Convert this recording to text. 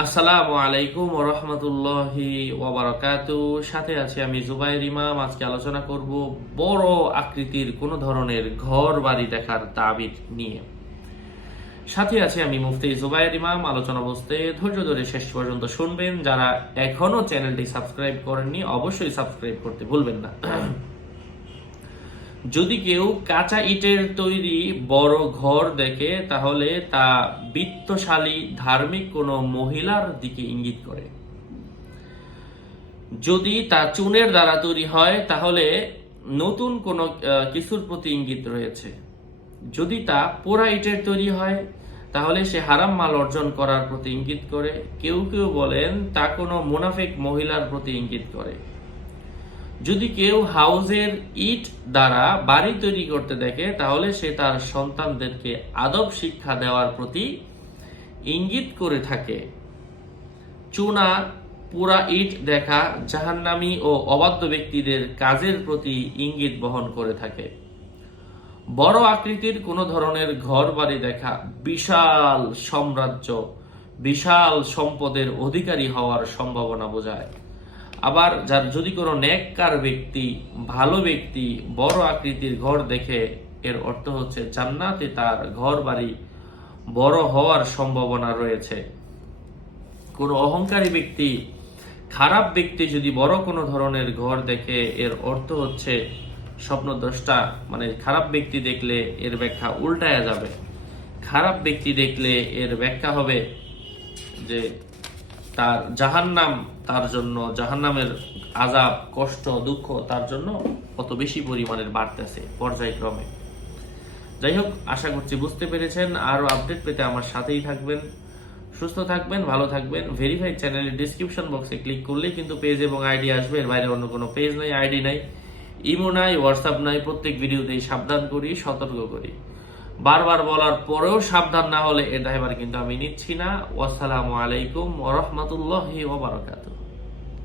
আসসালামু আলাইকুম রহমতুল্লাহি ওবরাকাতু সাথে আছি আমি জুবাইর ইমাম। আজকে আলোচনা করব বড় আকৃতির কোনো ধরনের ঘর বাড়ি দেখার তাবিজ নিয়ে। সাথে আছি আমি মুফতি জুবাইর ইমাম। আলোচনা বসতে ধৈর্য ধরে শেষ পর্যন্ত শুনবেন। যারা এখনও চ্যানেলটি সাবস্ক্রাইব করেননি, অবশ্যই সাবস্ক্রাইব করতে ভুলবেন না। যদি কেউ কাঁচা ইটের তৈরি বড় ঘর দেখে, তাহলে তা বিত্তশালী ধার্মিক কোনো মহিলার দিকে ইঙ্গিত করে। যদি তা চুনের দ্বারা তৈরি হয়, তাহলে নতুন কোনো কিছুর প্রতি ইঙ্গিত রয়েছে। যদি তা পোড়া ইটের তৈরি হয়, তাহলে সে হারাম মাল অর্জন করার প্রতি ইঙ্গিত করে। কেউ কেউ বলেন, তা কোনো মুনাফিক মহিলার প্রতি ইঙ্গিত করে। যদি কেউ হাউজের ইট দ্বারা বাড়ি তৈরি করতে দেখে, তাহলে সে তার সন্তানদেরকে আদব শিক্ষা দেওয়ার প্রতি ইঙ্গিত করে থাকে। চুনা, পুরা ইট দেখা জাহান্নামী ও অবাধ্য ব্যক্তিদের কাজের প্রতি ইঙ্গিত বহন করে থাকে। বড় আকৃতির কোনো ধরনের ঘর বাড়ি দেখা বিশাল সাম্রাজ্য, বিশাল সম্পদের অধিকারী হওয়ার সম্ভাবনা বোঝায়। আবার যার যদি কোনো নেককার ব্যক্তি, ভালো ব্যক্তি বড় আকৃতির ঘর দেখে, এর অর্থ হচ্ছে জান্নাতে তার ঘর বাড়ি বড় হওয়ার সম্ভাবনা রয়েছে। কোনো অহংকারী ব্যক্তি, খারাপ ব্যক্তি যদি বড় কোনো ধরনের ঘর দেখে, এর অর্থ হচ্ছে স্বপ্নদ্রষ্টা মানে খারাপ ব্যক্তি দেখলে এর ব্যাখ্যা উল্টায়া যাবে। খারাপ ব্যক্তি দেখলে এর ব্যাখ্যা হবে যে তার জাহান্নাম তার জন্য, জাহান্নামের আজাব কষ্ট, দুঃখ তার জন্য কত বেশি পরিমাণের বাড়তেছে পর্যায়ক্রমে। যাই হোক, আশা করছি বুঝতে পেরেছেন। আরও আপডেট পেতে আমার সাথেই থাকবেন। সুস্থ থাকবেন, ভালো থাকবেন। ভেরিফাইড চ্যানেলের ডিসক্রিপশন বক্সে ক্লিক করলেই কিন্তু পেজ এবং আইডি আসবে। এর বাইরে অন্য কোনো পেজ নাই আইডি নাই ইমো নাই হোয়াটসঅ্যাপ নাই। প্রত্যেক ভিডিওতেই সাবধান করি, সতর্ক করি। বারবার বলার পরেও সাবধান না হলে এ দায়ভার কিন্তু আমি নিচ্ছি না। ওয়াসালামু আলাইকুম ওয়া রাহমাতুল্লাহি ওয়া বারাকাতুহু।